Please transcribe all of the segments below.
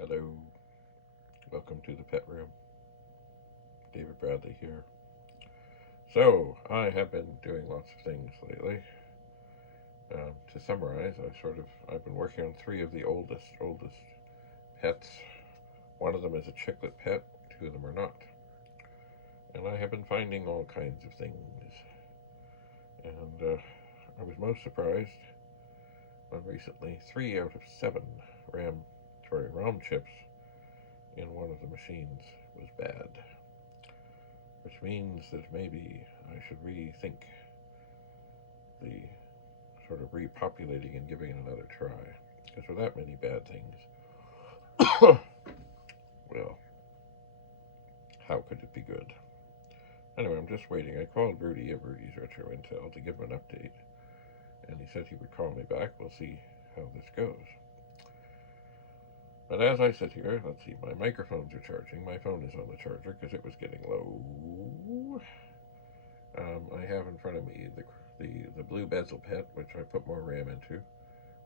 Hello, welcome to the pet room. David Bradley here. So, I have been doing lots of things lately. To summarize, I've been working on three of the oldest pets. One of them is a chicklet pet, two of them are not. And I have been finding all kinds of things. And I was most surprised when recently 3 out of 7 ROM chips in one of the machines was bad, which means that maybe I should rethink the sort of repopulating and giving it another try. Because with that many bad things, well, how could it be good? Anyway, I'm just waiting. I called Rudy at Rudy's Retro Intel to give him an update, and he said he would call me back. We'll see how this goes. But as I sit here, let's see, my microphones are charging. My phone is on the charger because it was getting low. I have in front of me the blue bezel pet, which I put more RAM into.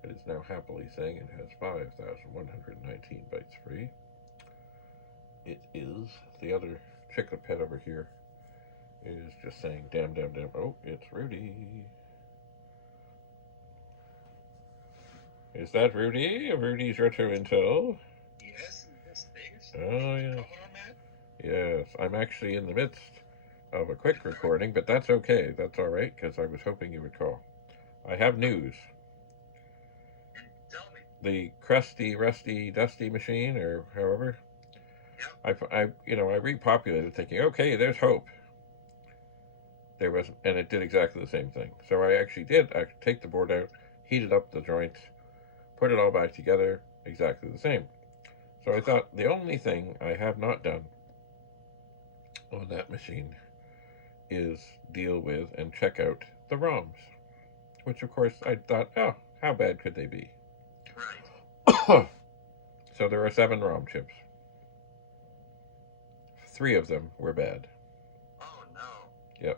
It is now happily saying it has 5,119 bytes free. It is. The other chicklet pet over here is just saying, damn, damn, damn. Oh, it's Rudy. Is that Rudy of Rudy's Retro Intel? Yes, yes, thanks. Oh, yeah. Commodore, man. Yes, I'm actually in the midst of a quick recording, but that's okay. That's all right, because I was hoping you would call. I have news. Tell me. The crusty, rusty, dusty machine, or however, Yep. I repopulated, thinking, okay, there's hope. There wasn't, and it did exactly the same thing. So I actually did take the board out, heated up the joints, put it all back together, exactly the same. So I thought the only thing I have not done on that machine is deal with and check out the ROMs, which of course I thought, oh, how bad could they be? Right. So there are 7 ROM chips. 3 of them were bad. Oh no. Yes.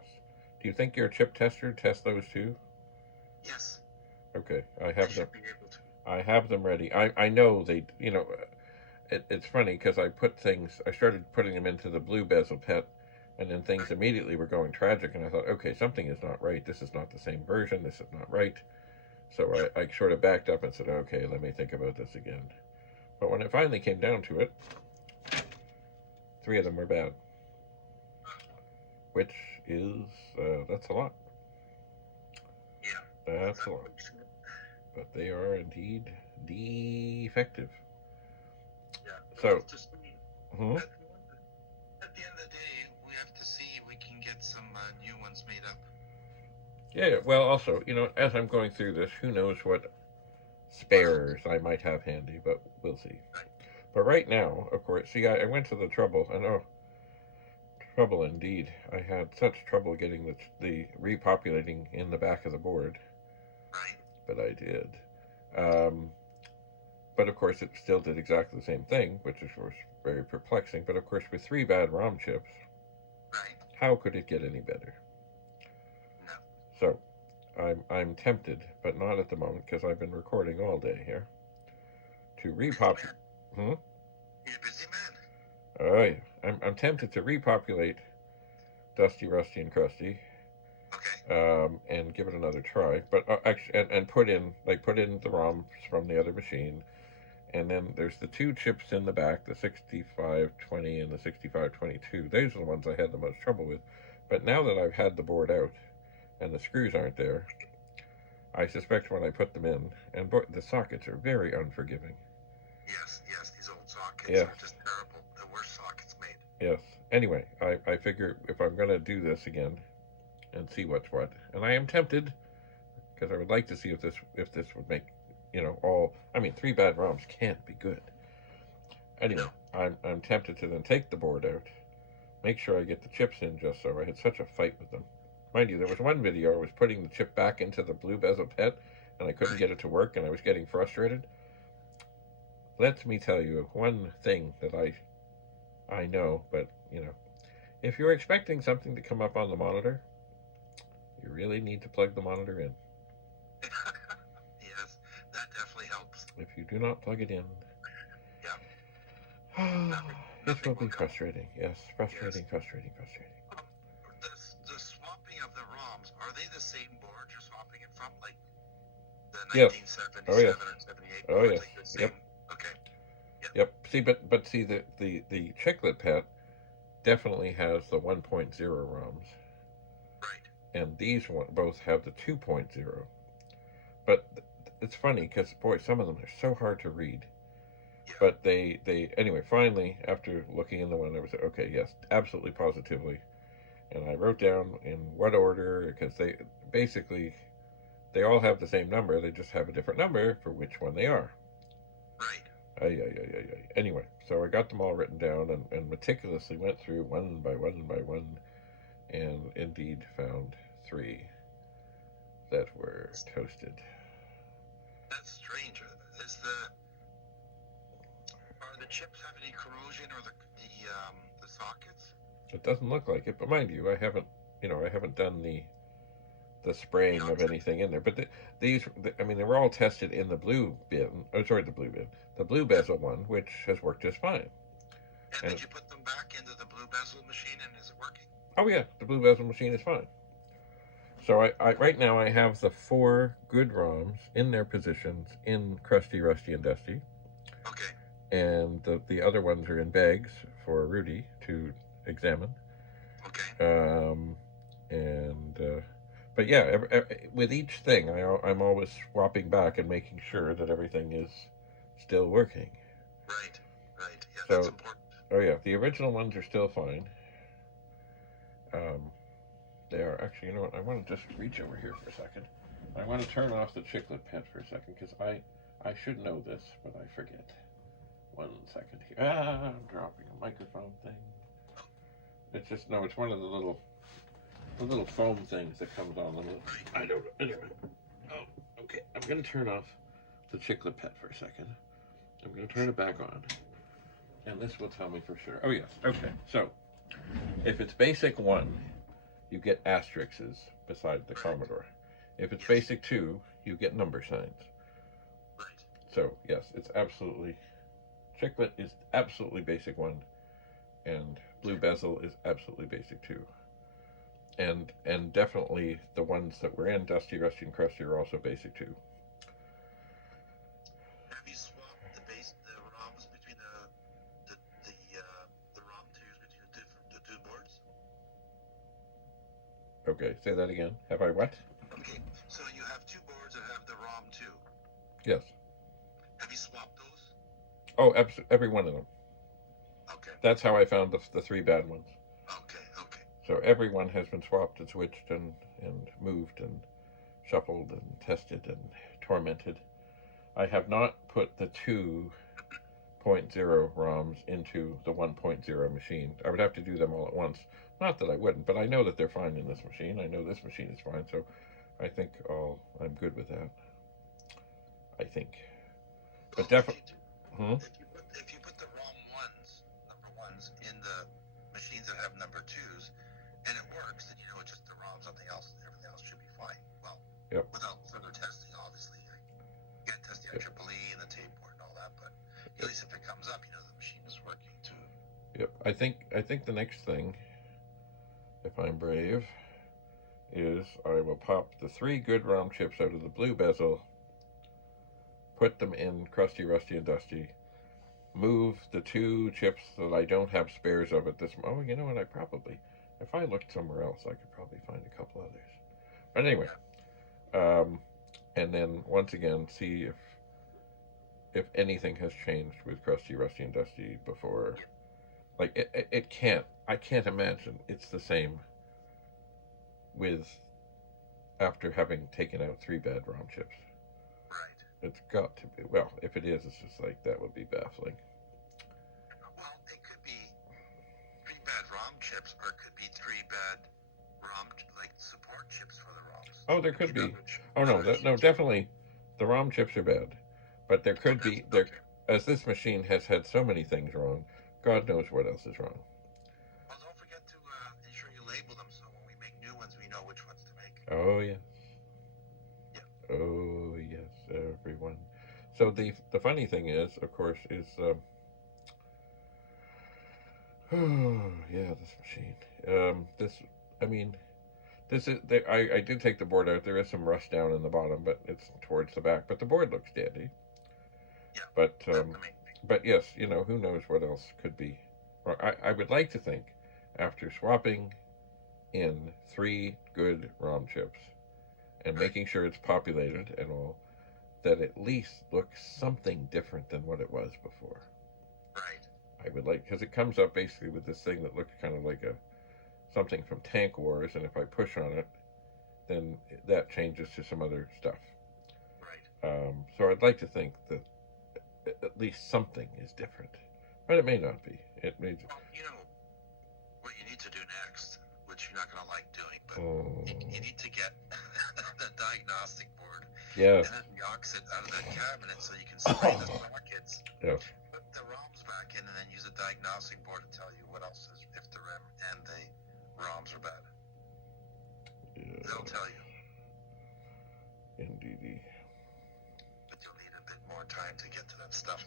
Do you think your chip tester tests those too? Yes, Okay, they should be able to. I have them ready. I know they, it's funny because I started putting them into the blue bezel pet, and then things Right. immediately were going tragic, and I thought, okay, something is not right. This is not the same version. This is not right. So Yep. I sort of backed up and said, okay, let me think about this again. But when it finally came down to it, 3 of them were bad, which is, that's a lot. Yeah. That's That's a lot. unfortunate. But they are indeed defective. Yeah. We'll So, have to see. hmm? At the end of the day, we have to see if we can get some new ones made up. Yeah, well, also, as I'm going through this, who knows what What else? spares I might have handy, but we'll see. Right. But right now, of course, see, I went to the trouble, and oh, trouble indeed. I had such trouble getting the repopulating in the back of the board, Right. but I did. Um, but of course, it still did exactly the same thing, which is, of course, very perplexing. But of course, with 3 bad ROM chips, Right. how could it get any better? No. So, I'm tempted, but not at the moment because I've been recording all day here to Busy repopulate. man. Hmm? You're a busy man. Oh yeah, I'm tempted to repopulate Dusty, Rusty, and Crusty, Okay. and give it another try. But actually, and put in the ROMs from the other machine, and then there's the 2 chips in the back, the 6520 and the 6522. Those are the ones I had the most trouble with. But now that I've had the board out and the screws aren't there, I suspect when I put them in, and the sockets are very unforgiving. Yes, yes, these old sockets Yes, are just terrible. The worst sockets made. yes. Anyway, I figure if I'm going to do this again and see what's what, and I am tempted because I would like to see if this would make, all. I mean, 3 bad ROMs can't be good. Anyway, No. I'm tempted to then take the board out, make sure I get the chips in just so. I had such a fight with them. Mind you, there was one video I was putting the chip back into the blue bezel pet, and I couldn't Right. get it to work, and I was getting frustrated. Let me tell you one thing that I know, but if you're expecting something to come up on the monitor, you really need to plug the monitor in. Yes, that definitely helps. If you do not plug it in, Yeah. It Nothing will will be come. frustrating. Yes, Yes. frustrating. Um, the swapping of the ROMs, are they the same board you're swapping it from? Like the Yes. Oh yes. 1977 or 78 Oh boards? yes. Like the Yep. same? Okay. Yep. Yep. See, but see the chiclet pet definitely has the 1.0 ROMs, Right. and these both have the 2.0. But it's funny because boy, some of them are so hard to read. Yeah. But they anyway. Finally, after looking in the one, I was okay. Yes, absolutely, positively. And I wrote down in what order because they basically they all have the same number. They just have a different number for which one they are. Right. Ay, ay, ay, ay, ay. Anyway, so I got them all written down and meticulously went through one by one, and indeed found three that were toasted. That's strange. Is the Are the chips have any corrosion or the sockets? It doesn't look like it, but mind you, I haven't done the The spraying of option. anything in there. But I mean, they were all tested in the blue bin. Oh, sorry, the blue bin, the blue Yeah. bezel one, which has worked just fine. And And did you put them back into the blue bezel machine and is it working? oh yeah, the blue bezel machine is fine. So I right now I have the four good ROMs in their positions in Crusty, Rusty, and Dusty, Okay. and the other ones are in bags for Rudy to examine. Okay. Um, and but yeah, with each thing, I'm always swapping back and making sure that everything is still working. Right. Right. Yeah, that's So, important. oh yeah, the original ones are still fine. Um, they are actually, you know what? I want to just reach over here for a second. I want to turn off the chiclet pet for a second because I should know this, but I forget. 1 second here. Ah, I'm dropping a microphone thing. It's just no. It's one of the little foam things that comes on the little. I don't know. Anyway. Oh, okay. I'm gonna turn off the chiclet pet for a second. I'm gonna turn it back on, and this will tell me for sure. Oh yes. Okay. So if it's basic 1, you get asterisks beside the Right. Commodore. If it's Yes. basic 2, you get number signs. Right. So yes, it's absolutely chiclet is absolutely basic 1, and blue bezel is absolutely basic 2. And definitely the ones that were in Dusty, Rusty, and Crusty are also basic 2. Have you swapped the ROMs between the the the ROM twos between the two boards? Okay, say that again. Have I what? Okay. So you have two boards that have the ROM two. Yes. Have you swapped those? Oh, every one of them. Okay. That's how I found the three bad ones. Okay. Okay. So everyone has been swapped and switched and moved and shuffled and tested and tormented. I have not put the 2.0 ROMs into the 1.0 machine. I would have to do them all at once. Not that I wouldn't, but I know that they're fine in this machine. I know this machine is fine, so I think I'm good with that. I think. But Well, definitely. Hmm? if you put the ROM number ones in the machines that have number twos, and it works, then you know it's just the ROM, something else, everything else should be fine. Well, Yep. without further testing, obviously, you can't test the Yep. IEEE and the tape board and all that, but at least if it comes up, you know the machine is working too. Yep. I think the next thing, if I'm brave, is I will pop the three good ROM chips out of the blue bezel, put them in Crusty, Rusty, and Dusty, move the two chips that I don't have spares of at this moment. Oh, you know what? If I looked somewhere else, I could probably find a couple others. But anyway, um, and then once again, see if anything has changed with Crusty, Rusty, and Dusty before. Like it can't. I can't imagine it's the same with after having taken out three bad ROM chips. Right. It's got to be. Well, if it is, it's just like that would be baffling. Well, it could be three bad ROM chips, or it could be three bad ROM like support chips for the ROMs. Oh, there could be. Oh no, no, definitely, the ROM chips are bad, but there could be there. Okay. As this machine has had so many things wrong, God knows what else is wrong. Well, don't forget to ensure you label them so when we make new ones, we know which ones to make. Oh yes. Yeah. Oh yes, everyone. So the funny thing is, of course, is Yeah, this machine. I mean, this is. I did take the board out. There is some rust down in the bottom, but it's towards the back. But the board looks dandy. Yeah, But that's the main thing. but yes, who knows what else could be. Or I would like to think, after swapping in 3 good ROM chips and Right. making sure it's populated and all, that at least looks something different than what it was before. Right. I would like, because it comes up basically with this thing that looks kind of like a something from Tank Wars, and if I push on it, then that changes to some other stuff. Right. So I'd like to think that at least something is different, but it may not be. It may. Well, what you need to do next, which you're not going to like doing, but you need to get the diagnostic board Yeah. and then yox it out of that cabinet so you can spray the sockets. Yeah. Put the ROMs back in and then use a diagnostic board to tell you what else is, if the RAM and the ROMs are bad. Yeah. They'll tell you. Indeed. But you'll need a bit more time to get to that stuff.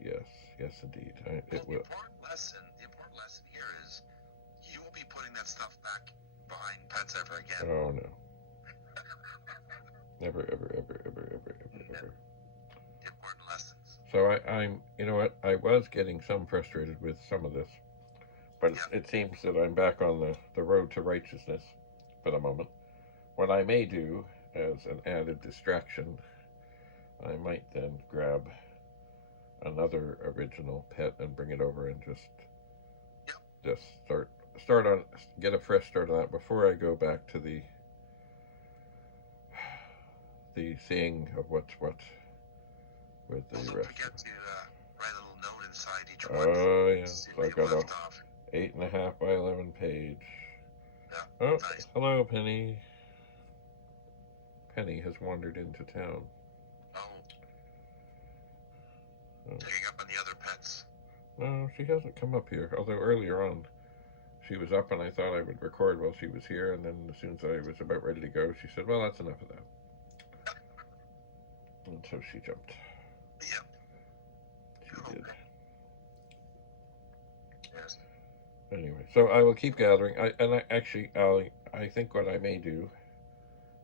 Yes, yes, indeed. The important lesson here is you will be putting that stuff back behind pets ever again. Oh no. Never, ever. Important lessons. So I'm, you know what? I was getting some frustrated with some of this, but it seems that I'm back on the road to righteousness for the moment. What I may do as an added distraction, I might then grab another original pet and bring it over and just start on get a fresh start on that before I go back to the seeing of what's what with the don't rest. Forget to write a little note inside each one. Oh yeah, See so where I got left off. 8.5 by 11 page. Yeah, oh, nice. Hello, Penny. Penny has wandered into town. Taking up on the other pets. No, she hasn't come up here. Although earlier on, she was up, and I thought I would record while she was here. And then as soon as I was about ready to go, she said, "Well, that's enough of that." And so she jumped. Yep. She did. Yes. Anyway, so I will keep gathering. I think what I may do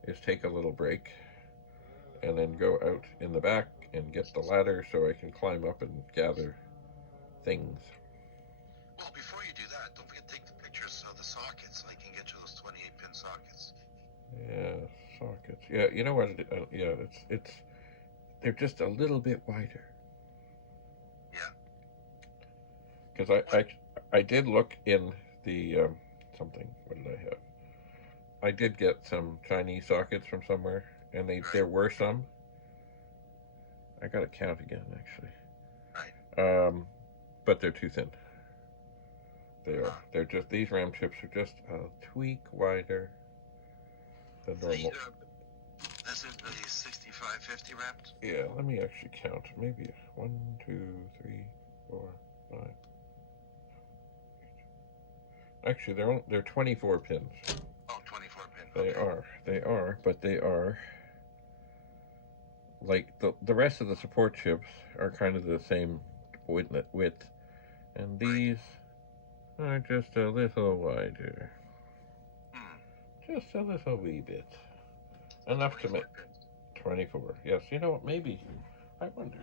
is take a little break and then go out in the back and get the ladder so I can climb up and gather things. Well, before you do that, don't forget to take the pictures of the sockets so I can get you those 28-pin sockets. Yeah, sockets. Yeah, you know what? It's they're just a little bit wider. Yeah. Because I did look in the something. What did I have? I did get some Chinese sockets from somewhere, and there were some. I got to count again, actually. Right. But they're too thin. They are. They're just, these RAM chips are just a tweak wider than normal. This is the 6550 RAMs? Yeah, let me actually count. Maybe 1, 2, 3, 4, 5. Actually, they're 24 pins. Oh, 24 pins. They are, but they are like the rest of the support chips are kind of the same width, and these are just a little wider. Just a little wee bit. Enough to make 24. Yes, you know what? Maybe. I wonder.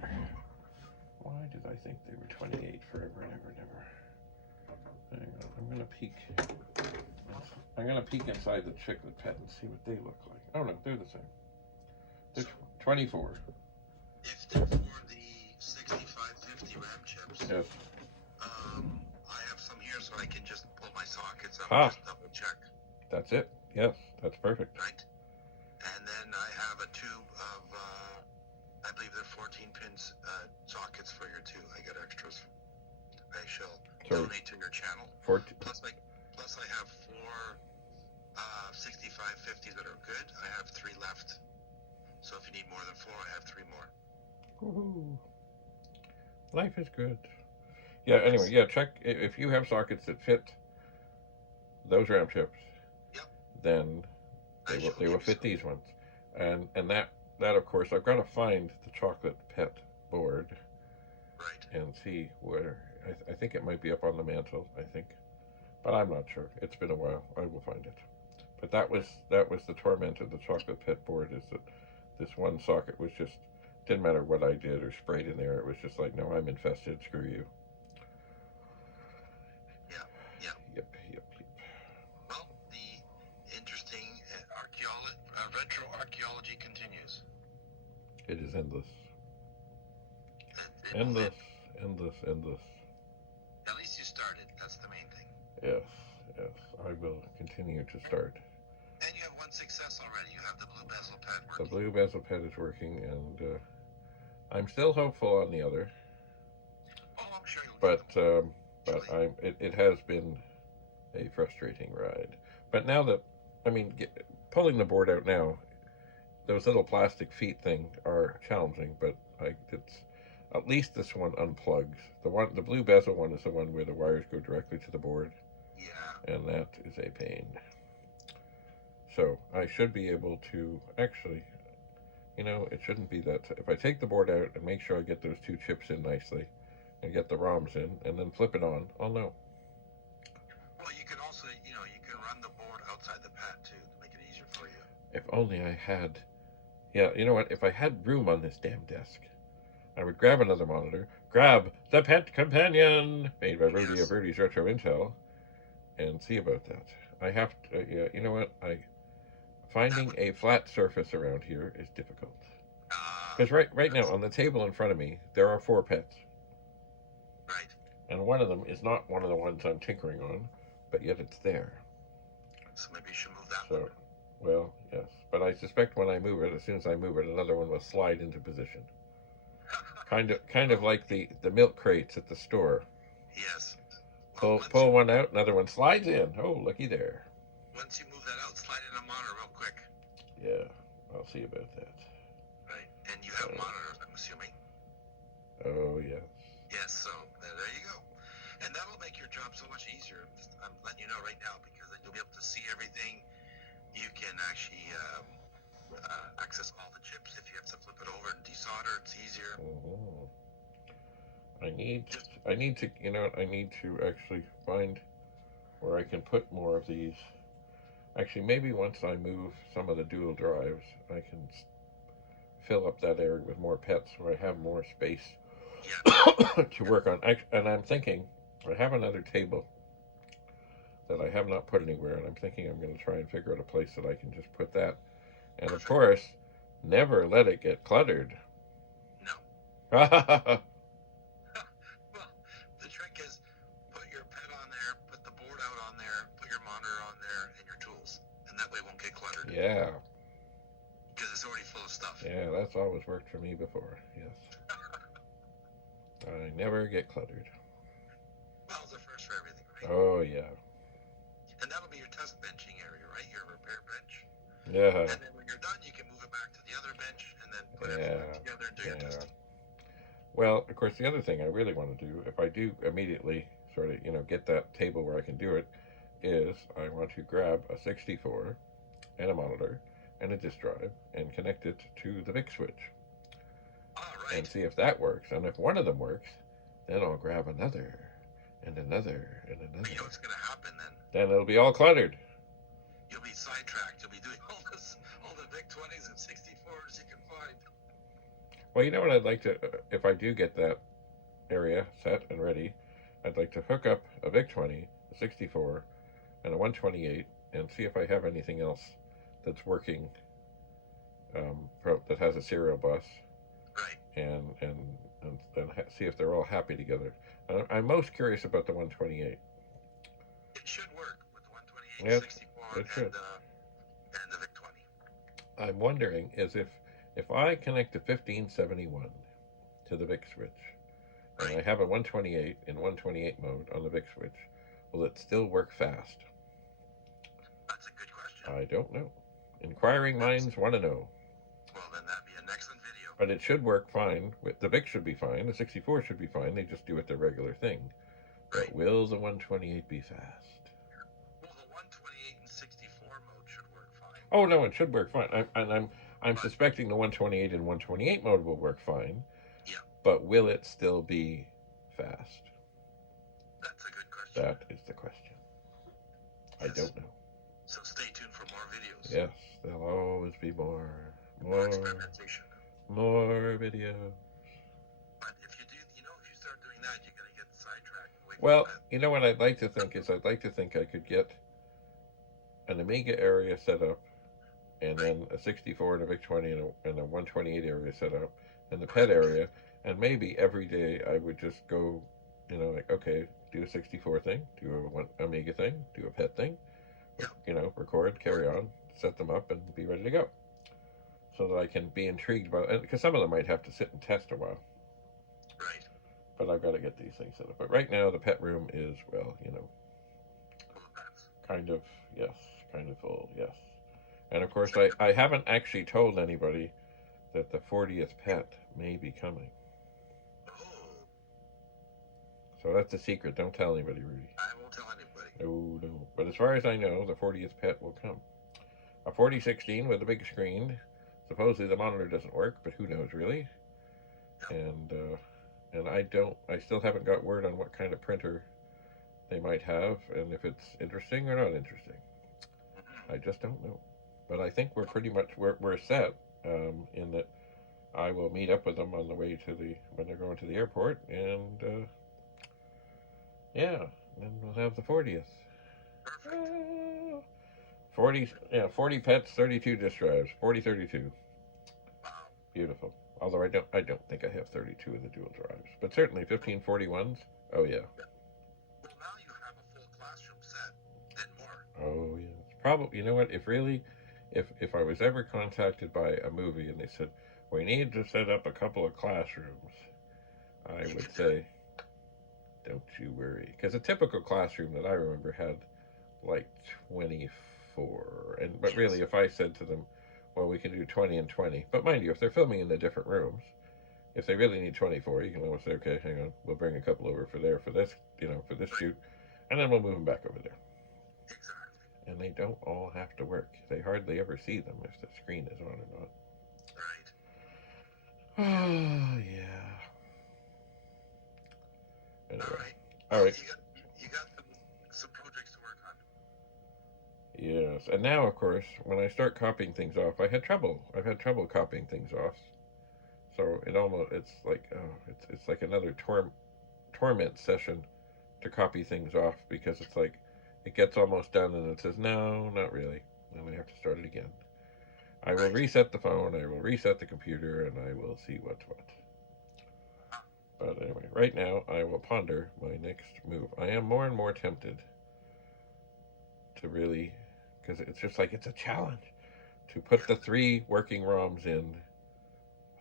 Why did I think they were 28 forever and ever and ever? Hang on. I'm gonna peek inside the chiclet pet and see what they look like. Oh no, they're the same. They're 24. If they're for the 6550 RAM chips, yes. I have some here so I can just pull my sockets out and just double check. That's it. Yes, that's perfect. Right. And then I have a tube of, I believe they're 14 pins sockets for your tube. I get extras. I shall donate to your channel. Plus I have 4 6550s that are good. I have 3 left. So if you need more than 4, I have 3 more. Woohoo. Life is good. Yeah, anyway, check if you have sockets that fit those RAM chips. Yep. Then they will fit these ones. And that of course I've got to find the chocolate pet board. and see where. I think it might be up on the mantle. I think, but I'm not sure. It's been a while. I will find it. But that was the torment of the chocolate pet board, is that this one socket was just, didn't matter what I did or sprayed in there. It was just like, no, I'm infested. Screw you. Yeah, yeah. Yep, yep, yep. Well, the interesting retro archaeology continues. It is endless. And endless, endless, endless. At least you started. That's the main thing. Yes, yes. I will continue to start. And you have one success already. You have the blue bezel pad working. The blue bezel pad is working, and I'm still hopeful on the other. Oh, I'm sure you'll but get them. it has been a frustrating ride. But now that, I mean, pulling the board out now, those little plastic feet thing are challenging, but it's at least this one unplugs. The blue bezel one is the one where the wires go directly to the board. Yeah. And that is a pain. So I should be able to actually, it shouldn't be that. If I take the board out and make sure I get those two chips in nicely, and get the ROMs in, and then flip it on, I'll know. Well, you can also, you can run the board outside the pad too to make it easier for you. If only I had. Yeah, you know what? If I had room on this damn desk, I would grab another monitor, grab the Pet Companion, made by Rudy of Rudy's Retro Intel, and see about that. I have to, yeah, you know what? Finding a flat surface around here is difficult. Because right now, on the table in front of me, there are 4 pets. Right. And one of them is not one of the ones I'm tinkering on, but yet it's there. So maybe you should move that one. Well, yes. But I suspect when I move it, as soon as I move it, another one will slide into position. kind of like the milk crates at the store. Yes. Well, pull one out, another one slides in. Oh, looky there. Once you move that out, slide in a monitor real quick. Yeah, I'll see about that. Right. And you have monitors, I'm assuming. Oh, yes. Yes, so there you go. And that'll make your job so much easier. I'm letting you know right now, because then you'll be able to see everything. You can actually access all the chips. If you have to flip it over and desolder, it's easier. Mm-hmm. I need to, I need to actually find where I can put more of these. Actually, maybe once I move some of the dual drives, I can fill up that area with more pets where I have more space to work on. And I'm thinking, I have another table that I have not put anywhere, and I'm thinking I'm going to try and figure out a place that I can just put that. And of course, never let it get cluttered. No. Well, the trick is put your pet on there, put the board out on there, put your monitor on there, and your tools. And that way it won't get cluttered. Yeah. Because it's already full of stuff. Yeah, that's always worked for me before, yes. I never get cluttered. Well, it's a first for everything, right? Oh, yeah. And that'll be your test benching area, right? Your repair bench. Yeah. And then when you're done, you can move it back to the other bench and then put everything together and do your testing. Well, of course, the other thing I really want to do, if I do immediately sort of, get that table where I can do it, is I want to grab a 64 and a monitor and a disk drive and connect it to the VIC-SWITCH. Right. And see if that works. And if one of them works, then I'll grab another and another and another. You know what's going to happen then? Then it'll be all cluttered. You'll be sidetracked. You'll be doing all the VIC-20s and 64s you can find. Well, you know what I'd like to, if I do get that area set and ready, I'd like to hook up a VIC-20, a 64, and a 128, and see if I have anything else that's working, that has a serial bus. Right. And see if they're all happy together. I'm most curious about the 128. It should work with the 128, 64, and the VIC-20. I'm wondering is if I connect the 1571 to the VIC-SWITCH, and I have a 128 in 128 mode on the VIC-SWITCH, will it still work fast? That's a good question. I don't know. Inquiring minds want to know. Well, then that'd be an excellent video. But it should work fine. The VIC should be fine. The 64 should be fine. They just do it their regular thing. Right. But will the 128 be fast? Well, the 128 and 64 mode should work fine. Oh no, it should work fine. I'm suspecting the 128 and 128 mode will work fine. Yeah. But will it still be fast? That's a good question. That is the question. Yes. I don't know. So stay tuned for more videos. Yes, there'll always be more experimentation. More videos. But if you do, if you start doing that, you're going to get sidetracked. Well, you know what I'd like to think is I'd like to think I could get an Amiga area set up, and then a 64 and a VIC-20 and a 128 area set up, and the PET area, and maybe every day I would just go, like, okay, do a 64 thing, do a Amiga thing, do a PET thing, record, carry on, set them up, and be ready to go. So that I can be intrigued by it, because some of them might have to sit and test a while. Right. But I've got to get these things set up. But right now, the pet room is, kind of full, yes. And of course, I haven't actually told anybody that the 40th pet may be coming. So that's a secret. Don't tell anybody, Rudy. I won't tell anybody. Oh, no. But as far as I know, the 40th pet will come. A 4016 with a big screen. Supposedly the monitor doesn't work, but who knows, really? And I still haven't got word on what kind of printer they might have, and if it's interesting or not interesting. I just don't know. But I think we're pretty much, we're set, in that I will meet up with them on the way when they're going to the airport, and, then we'll have the 40th. Perfect. 40 pets, 32 disk drives, 4032. Wow. Beautiful. Although I don't think I have 32 of the dual drives, but certainly 1541s. Oh yeah. Well, now you have a full classroom set and more. Oh yeah. It's probably, you know what? If I was ever contacted by a movie and they said we need to set up a couple of classrooms, I would say, don't you worry, because a typical classroom that I remember had like 24, but really, if I said to them, well, we can do 20 and 20. But mind you, if they're filming in the different rooms, if they really need 24, you can always say, okay, hang on, we'll bring a couple over for this shoot, and then we'll move them back over there. Exactly. And they don't all have to work. They hardly ever see them if the screen is on or not. Right. Oh, yeah. Anyway. All right. You got some projects to work on. Yes, and now, of course, when I start copying things off, I've had trouble copying things off. So it's like another torment session to copy things off, because it's like it gets almost done and it says, no, not really. And I have to start it again. I will reset the phone, I will reset the computer, and I will see what's what. But anyway, right now I will ponder my next move. I am more and more tempted to really, because it's just like it's a challenge to put the 3 working ROMs in,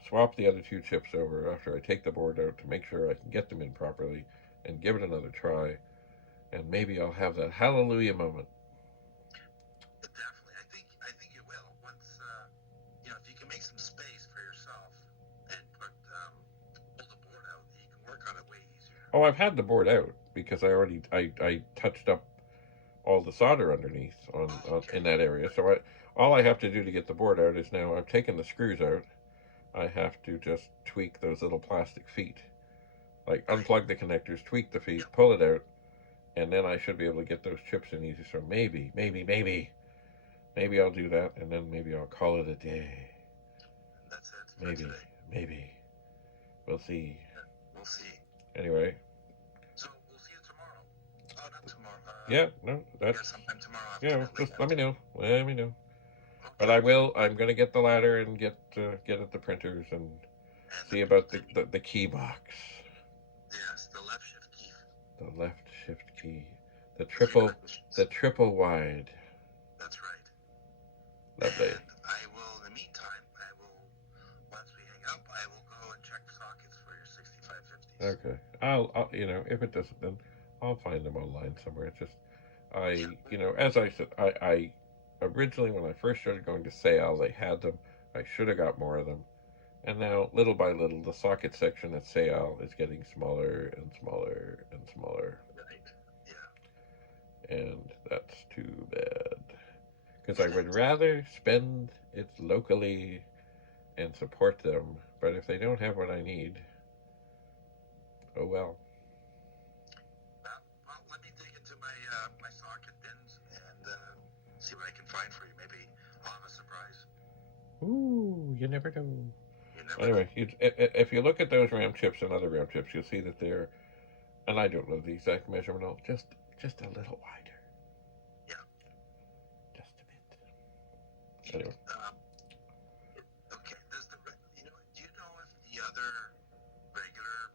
swap the other 2 chips over after I take the board out to make sure I can get them in properly, and give it another try, and maybe I'll have that hallelujah moment. Definitely, I think you will. Once if you can make some space for yourself and pull the board out, you can work on it way easier. Oh, I've had the board out because I touched up all the solder underneath in that area. So all I have to do to get the board out is, now I've taken the screws out, I have to just tweak those little plastic feet, like unplug the connectors, tweak the feet, pull it out, and then I should be able to get those chips in easy. So maybe I'll do that, and then maybe I'll call it a day. That's it. Maybe. We'll see. We'll see. Anyway. So we'll see you tomorrow. Oh, not tomorrow. Sometime tomorrow. Yeah, just let me know. Okay. But I'm going to get the ladder and get at the printers and see about the key box. Yes, the left shift key. The left shift key. The triple wide. That's right. Lovely. And in the meantime, once we hang up, I will go and check sockets for your 6550s. Okay. I'll if it doesn't, then I'll find them online somewhere. It's just, as I said, I originally, when I first started going to sale, they had them. I should have got more of them. And now, little by little, the socket section at sale is getting smaller and smaller and smaller. Right. Yeah. And that's too bad. Because I would rather spend it locally and support them. But if they don't have what I need, Oh well. Well, let me dig into my socket bins and see what I can find for you. Maybe I'll have a surprise. Ooh, you never know. You never know. Anyway, if you look at those RAM chips and other RAM chips, you'll see that they're, and I don't know the exact measurement, just a little wider. Yeah. Just a bit. Anyway. Okay. Do you know if the other regular,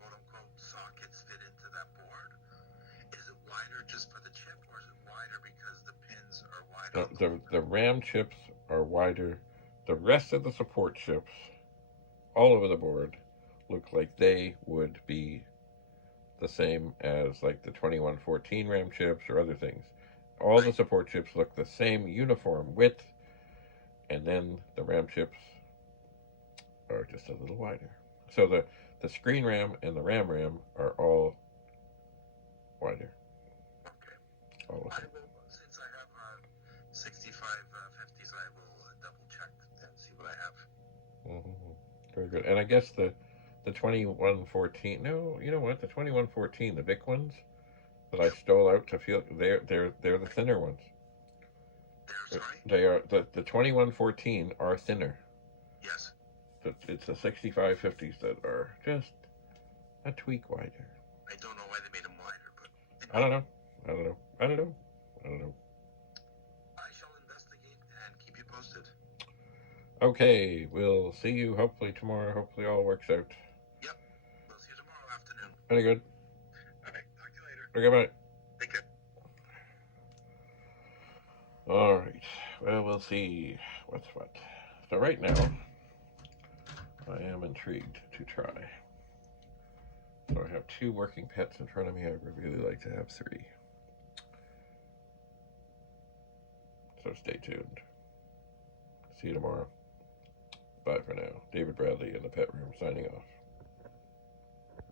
quote unquote sockets fit into that board? Is it wider just for the chip, or is it wider because the pins are wider? No, the RAM chips are wider. The rest of the support chips, all over the board, look like they would be the same as like the 2114 RAM chips or other things. All the support chips look the same uniform width, and then the RAM chips are just a little wider. So the screen RAM and the RAM are all wider. Okay. All of them. Since I have 6550s, I will double check and see what I have. Mm-hmm. Very good. And I guess the 2114. No, you know what? The 2114, the VIC ones that I stole out to feel they're the thinner ones. They're sorry? They are the 2114 are thinner. Yes. It's the 6550s that are just a tweak wider. I don't know why they made them wider, but I don't know. I don't know. I don't know. I don't know. I shall investigate and keep you posted. Okay, we'll see you hopefully tomorrow. Hopefully all works out. Yep. We'll see you tomorrow afternoon. Very good. All right. Talk to you later. Okay, bye. Take care. All right. Well, we'll see what's what. So right now, I am intrigued to try. So I have 2 working pets in front of me. I would really like to have 3. So stay tuned. See you tomorrow. Bye for now. David Bradley in the pet room signing off.